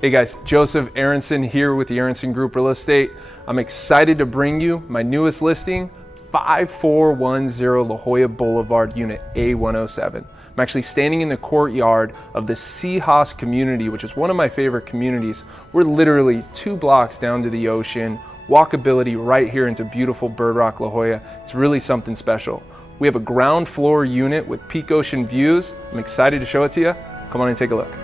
Hey guys, Joseph Arendsen here with the Arendsen Group Real Estate. I'm excited to bring you my newest listing, 5410 La Jolla Boulevard, Unit A107. I'm actually standing in the courtyard of the Seahaus community, which is one of my favorite communities. We're literally 2 blocks down to the ocean, walkability right here into beautiful Bird Rock, La Jolla. It's really something special. We have a ground floor unit with peak ocean views. I'm excited to show it to you. Come on and take a look.